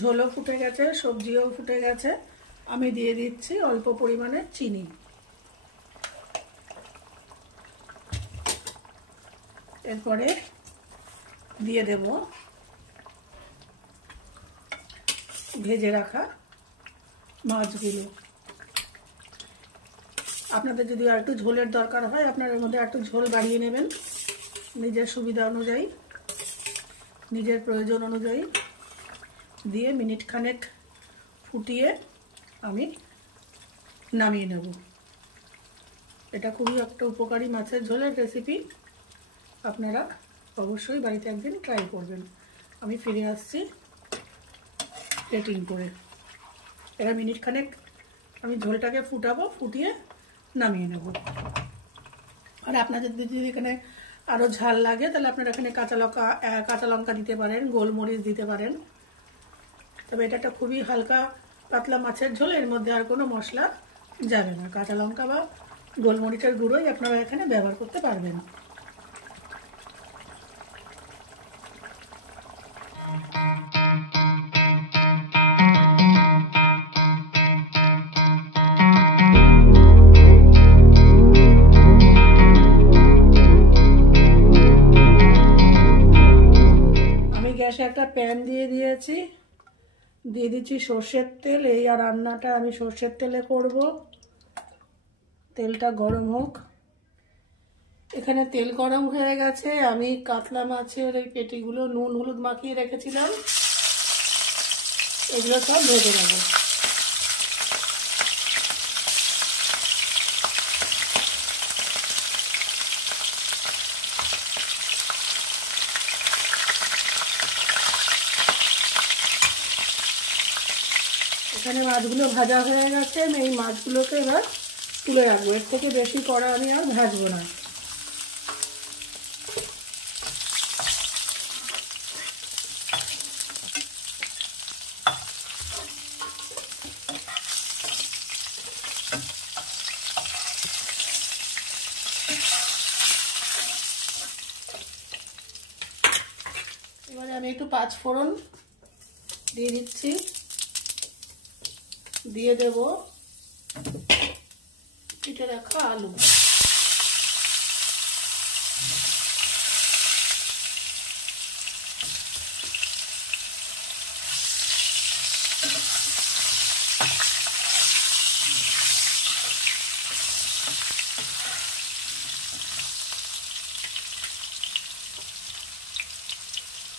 ঝোলও ফুটে গেছে, সবজিও ফুটে গেছে। আমি দিয়ে দিচ্ছি অল্প পরিমাণে চিনি। এরপরে দিয়ে দেব ভেজে রাখা মাছগুলো। আপনাদের যদি আর একটু ঝোলের দরকার হয় আপনারা এর মধ্যে একটু ঝোল বাড়িয়ে নেবেন নিজের সুবিধা অনুযায়ী, নিজের প্রয়োজন অনুযায়ী। দিয়ে মিনিট খানেক ফুটিয়ে আমি নামিয়ে নেব। এটা খুবই একটা উপকারী মাছের ঝোলের রেসিপি, আপনারা অবশ্যই বাড়িতে একদিন ট্রাই করবেন। আমি ফিরে আসছি প্লেটিং করে। এবার মিনিট খানেক আমি ঝোলটাকে ফুটাবো, ফুটিয়ে নামিয়ে নেব। আর আপনাদের যদি এখানে আরও ঝাল লাগে তাহলে আপনারা এখানে কাঁচা লঙ্কা দিতে পারেন, গোলমরিচ দিতে পারেন। তবে এটা একটা খুবই হালকা পাতলা মাছের ঝোল, এর মধ্যে আর কোনো মশলা যাবে না। কাঁচা লঙ্কা বা গোলমরিচের গুঁড়োই আপনারা এখানে ব্যবহার করতে পারবেন। আমি গ্যাসে একটা প্যান দিয়ে দিয়েছি, দিয়ে দিচ্ছি সর্ষের তেল। এই আর রান্নাটা আমি সর্ষের তেলে করব। তেলটা গরম হোক। এখানে তেল গরম হয়ে গেছে। আমি কাতলা মাছের এই পেটিগুলো নুন হলুদ মাখিয়ে রেখেছিলাম, এগুলো সব ভেজে নেব। এখানে মাছগুলো ভাজা হয়ে গেছে। আমি এই মাছগুলোকে এবার তুলে রাখবো। এর থেকে বেশি কড়া আমি আর ভাজবো না। এবারে আমি একটু 5 ফোড়ন দিয়ে দিচ্ছি, দিয়ে দেব কেটে রাখা আলু।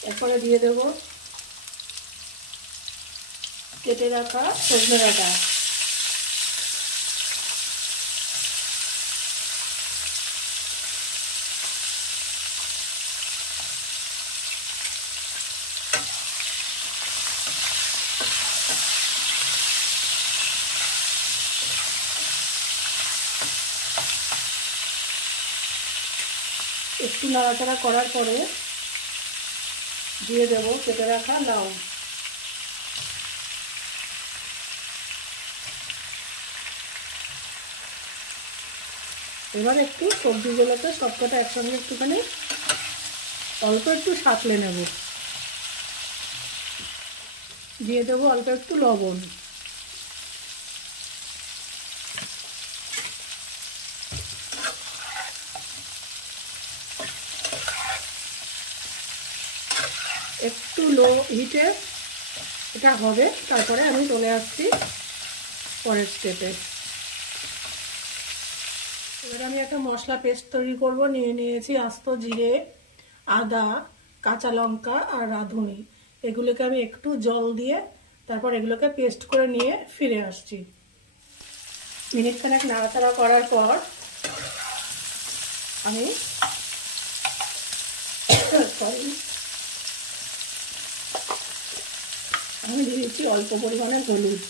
এরপরে দিয়ে দেব কেটে রাখা সজনে ডাঁটা। একটু নাড়াচাড়া করার পরে দিয়ে দেব কেটে রাখা লাউ। এবার একটু সবজিগুলোকে সবকটা একসঙ্গে একটুখানি অল্প একটু সাঁতলে নেব। দিয়ে দেবো অল্প একটু লবণ। একটু লো হিটে এটা হবে, তারপরে আমি চলে আসছি পরের স্টেপে। এবার আমি একটা মশলা পেস্ট তৈরি করব। নিয়ে নিয়েছি আস্ত জিরে, আদা, কাঁচা লঙ্কা আর রাঁধুনি। এগুলোকে আমি একটু জল দিয়ে তারপর এগুলোকে পেস্ট করে নিয়ে ফিরে আসছি। মিনিট খানেক নাড়াচাড়া করার পর আমি দিয়েছি অল্প পরিমাণে হলুদ।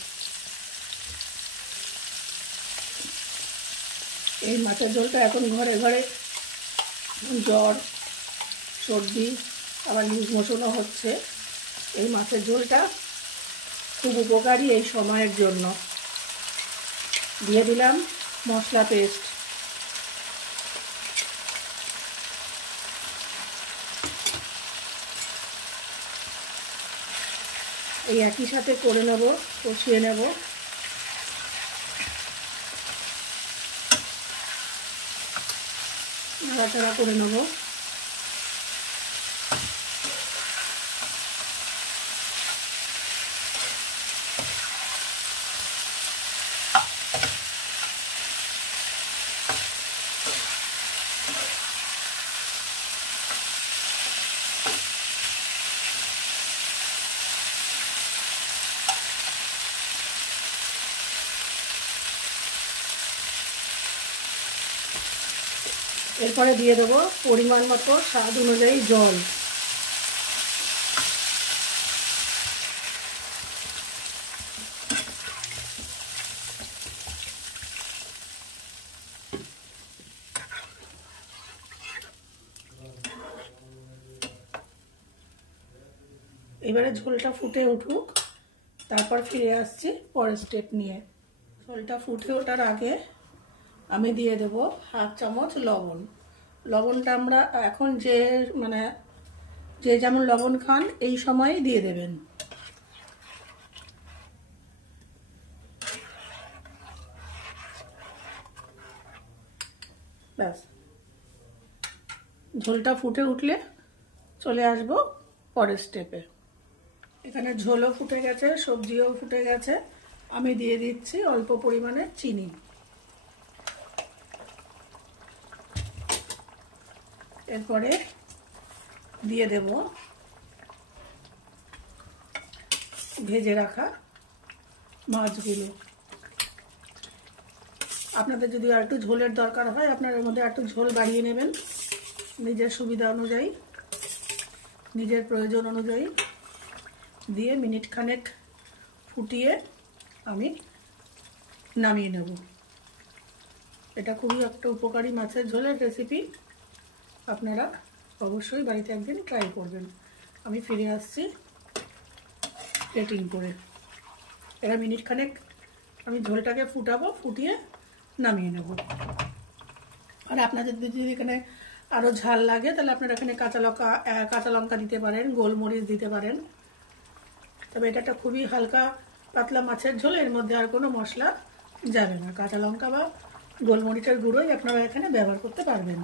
এই মাছের ঝোলটা এখন ঘরে ঘরে জ্বর, সর্দি, আবার লুজ মোশনও হচ্ছে। এই মাছের ঝোলটা খুব উপকারী এই সময়ের জন্য। দিয়ে দিলাম মশলা পেস্ট। এই একই সাথে করে নেব, কষিয়ে নেব। নাড়াচাড়া করে নেব। এরপরে দিয়ে দেবো পরিমাণ মতো স্বাদ অনুযায়ী জল। এবারে ঝোলটা ফুটে উঠুক, তারপর ফিরে আসছি পরের স্টেপ নিয়ে। ঝোলটা ফুটে ওঠার আগে আমি দিয়ে দেব হাফ চামচ লবণ। লবণটা আমরা এখন যে যেমন লবণ খান এই সময়েই দিয়ে দেবেন। ব্যাস, ঝোলটা ফুটে উঠলে চলে আসবো পরের স্টেপে। এখানে ঝোলও ফুটে গেছে, সবজিও ফুটে গেছে। আমি দিয়ে দিচ্ছি অল্প পরিমাণে চিনি। এরপরে দিয়ে দেব ভেজে রাখা মাছগুলো। আপনাদের যদি আর একটু ঝোলের দরকার হয় আপনারা এর মধ্যে একটু ঝোল বাড়িয়ে নেবেন, নিজের সুবিধা অনুযায়ী, নিজের প্রয়োজন অনুযায়ী। দিয়ে মিনিট খানেক ফুটিয়ে আমি নামিয়ে নেব। এটা খুবই একটা উপকারী মাছের ঝোলের রেসিপি, আপনারা অবশ্যই বাড়িতে একদিন ট্রাই করবেন। আমি ফিরে আসছি প্লেটিং করে। এরা মিনিট খানেক আমি ঝোলটাকে ফুটাবো, ফুটিয়ে নামিয়ে নেব। আর আপনাদের যদি এখানে আরও ঝাল লাগে তাহলে আপনারা এখানে কাঁচা লঙ্কা দিতে পারেন, গোলমরিচ দিতে পারেন। তবে এটা একটা খুবই হালকা পাতলা মাছের ঝোল, এর মধ্যে আর কোনো মশলা যাবে না। কাঁচা লঙ্কা বা গোলমরিচের গুঁড়োই আপনারা এখানে ব্যবহার করতে পারবেন।